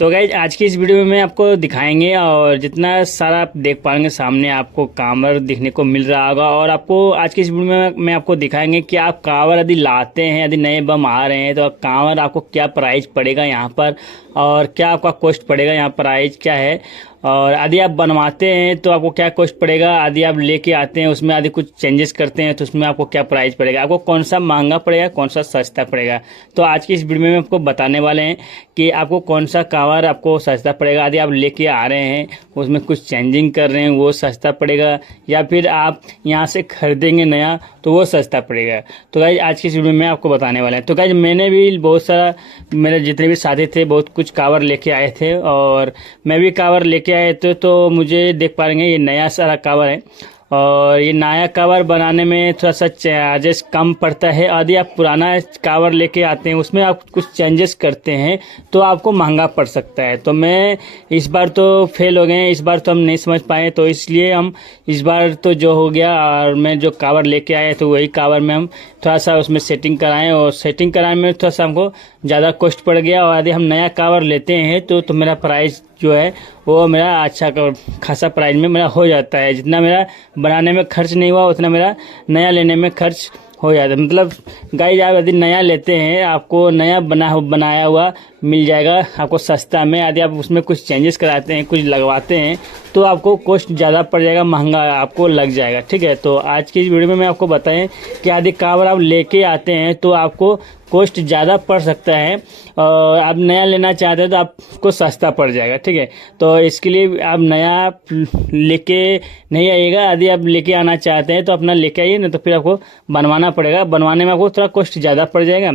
तो गाइज आज की इस वीडियो में मैं आपको दिखाएंगे और जितना सारा आप देख पाएंगे सामने आपको कांवर दिखने को मिल रहा होगा। और आपको आज की इस वीडियो में मैं आपको दिखाएंगे कि आप कांवर यदि लाते हैं, यदि नए बम आ रहे हैं तो कांवर आपको क्या प्राइस पड़ेगा यहाँ पर और क्या आपका कॉस्ट पड़ेगा, यहाँ प्राइस क्या है। और यदि आप बनवाते हैं तो आपको क्या कॉस्ट पड़ेगा, यदि आप लेके आते हैं उसमें यदि कुछ चेंजेस करते हैं तो उसमें आपको क्या प्राइस पड़ेगा, आपको कौन सा महंगा पड़ेगा कौन सा सस्ता पड़ेगा। तो आज की इस वीडियो में आपको बताने वाले हैं कि आपको कौन सा कांवर आपको सस्ता पड़ेगा। यदि आप लेके आ रहे हैं उसमें कुछ चेंजिंग कर रहे हैं वो सस्ता पड़ेगा, या फिर आप यहाँ से खरीदेंगे नया तो वो सस्ता पड़ेगा। तो गाइज आज की इस वीडियो में आपको बताने वाले हैं। तो गाइज मैंने भी बहुत सारा, मेरे जितने भी साथी थे बहुत कुछ कांवर लेके आए थे और मैं भी कांवर लेके आए थे। तो मुझे देख पा रहे हैं ये नया सारा कांवर है और ये नया कांवर बनाने में थोड़ा सा चार्जेस कम पड़ता है। यदि आप पुराना कांवर लेके आते हैं उसमें आप कुछ चेंजेस करते हैं तो आपको महंगा पड़ सकता है। तो मैं इस बार तो फेल हो गए हैं, इस बार तो हम नहीं समझ पाए, तो इसलिए हम इस बार तो जो हो गया और मैं जो कांवर लेके आए तो वही कांवर में हम थोड़ा सा उसमें सेटिंग कराएं और सेटिंग कराने में थोड़ा सा हमको ज़्यादा कॉस्ट पड़ गया। और यदि हम नया कांवर लेते हैं तो मेरा प्राइस जो है वो मेरा अच्छा खासा प्राइस में मेरा हो जाता है। जितना मेरा बनाने में खर्च नहीं हुआ उतना मेरा नया लेने में खर्च हो जाता है। मतलब गाइज आप यदि नया लेते हैं आपको नया बनाया हुआ मिल जाएगा आपको सस्ता में। यदि आप उसमें कुछ चेंजेस कराते हैं कुछ लगवाते हैं तो आपको कॉस्ट ज़्यादा पड़ जाएगा, महंगा आपको लग जाएगा। ठीक है, तो आज की इस वीडियो में मैं आपको बताएं कि यदि कांवर आप लेके आते हैं तो आपको कॉस्ट ज़्यादा पड़ सकता है और आप नया लेना चाहते हैं तो आपको सस्ता पड़ जाएगा। ठीक है, तो इसके लिए आप नया लेके नहीं आइएगा। यदि आप लेके आना चाहते हैं तो अपना लेके आइए, नहीं तो फिर आपको बनवाना पड़ेगा। बनवाने में आपको थोड़ा कॉस्ट ज़्यादा पड़ जाएगा।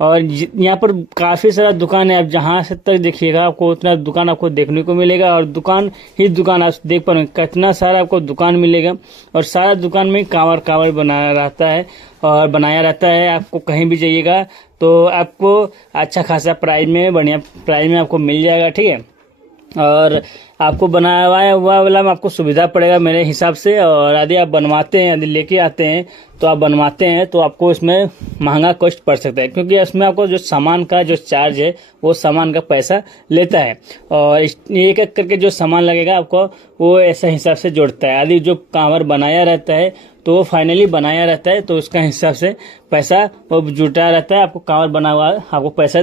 और यहाँ पर काफ़ी सारा दुकान है, आप जहाँ से तक देखिएगा आपको उतना दुकान आपको देखने को मिलेगा और दुकान ही दुकान आप देख पा रहे हैं कितना सारा आपको दुकान मिलेगा और सारा दुकान में कांवर बनाया रहता है और बनाया रहता है। आपको कहीं भी जाइएगा तो आपको अच्छा खासा प्राइस में, बढ़िया प्राइस में आपको मिल जाएगा। ठीक है, और आपको बनाया हुआ वाला में आपको सुविधा पड़ेगा मेरे हिसाब से। और यदि आप बनवाते हैं, यदि लेके आते हैं तो आप बनवाते हैं तो आपको इसमें महंगा कॉस्ट पड़ सकता है, क्योंकि इसमें आपको जो सामान का जो चार्ज है वो सामान का पैसा लेता है और एक एक करके जो सामान लगेगा आपको वो ऐसा हिसाब से जोड़ता है। यदि जो कांवर बनाया रहता है तो वो फाइनली बनाया रहता है तो उसका हिसाब से पैसा वो जुटा रहता है। आपको कांवर बना हुआ आपको पैसा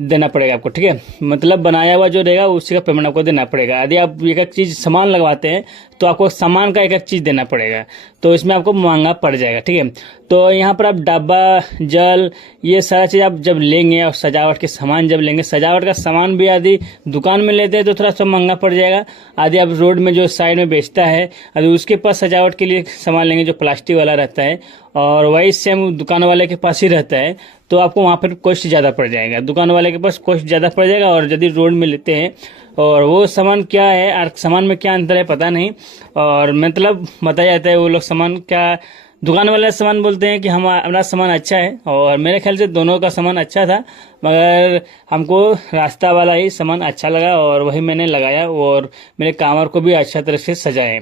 देना पड़ेगा आपको। ठीक है, मतलब बनाया हुआ जो रहेगा उसी का पेमेंट आपको देना पड़ेगा। यदि आप एक एक चीज़ सामान लगवाते हैं तो आपको सामान का एक एक चीज़ देना पड़ेगा, तो इसमें आपको महंगा पड़ जाएगा। ठीक है, तो यहाँ पर आप डब्बा, जल, ये सारा चीज़ आप जब लेंगे और सजावट के सामान जब लेंगे, सजावट का सामान भी यदि दुकान में लेते हैं तो थोड़ा सा महंगा पड़ जाएगा। यदि आप रोड में जो साइड में बेचता है यदि उसके पास सजावट के लिए सामान लेंगे जो प्लास्टिक वाला रहता है और वही सेम दुकान वाले के पास ही रहता है तो आपको वहाँ पर कॉस्ट ज़्यादा पड़ जाएगा, दुकान वाले के पास कॉस्ट ज़्यादा पड़ जाएगा। और यदि रोड में लेते हैं और वो सामान क्या है और सामान में क्या अंतर है पता नहीं, और मतलब बताया जाता है वो लोग सामान क्या, दुकान वाले सामान बोलते हैं कि हमारा सामान अच्छा है और मेरे ख्याल से दोनों का सामान अच्छा था, मगर हमको रास्ता वाला ही सामान अच्छा लगा और वही मैंने लगाया और मेरे कांवर को भी अच्छा तरह से सजाए।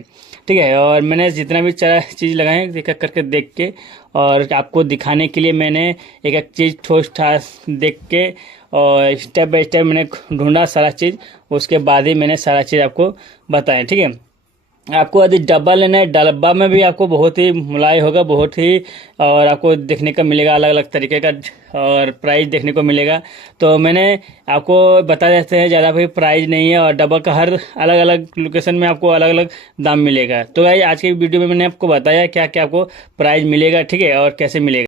ठीक है, और मैंने जितना भी चीज़ लगाए एक एक करके देख के और आपको दिखाने के लिए मैंने एक एक चीज़ ठोस ठास देख के और स्टेप बाय स्टेप मैंने ढूंढा सारा चीज़, उसके बाद ही मैंने सारा चीज़ आपको बताया। ठीक है, आपको यदि डब्बा लेना है डब्बा में भी आपको बहुत ही मुलायम होगा, बहुत ही, और आपको देखने का मिलेगा अलग अलग तरीके का और प्राइस देखने को मिलेगा। तो मैंने आपको बता देते हैं ज़्यादा भी प्राइस नहीं है और डब्बा का हर अलग अलग लोकेशन में आपको अलग अलग दाम मिलेगा। तो भाई आज की वीडियो में मैंने आपको बताया क्या क्या आपको प्राइस मिलेगा। ठीक है, और कैसे मिलेगा।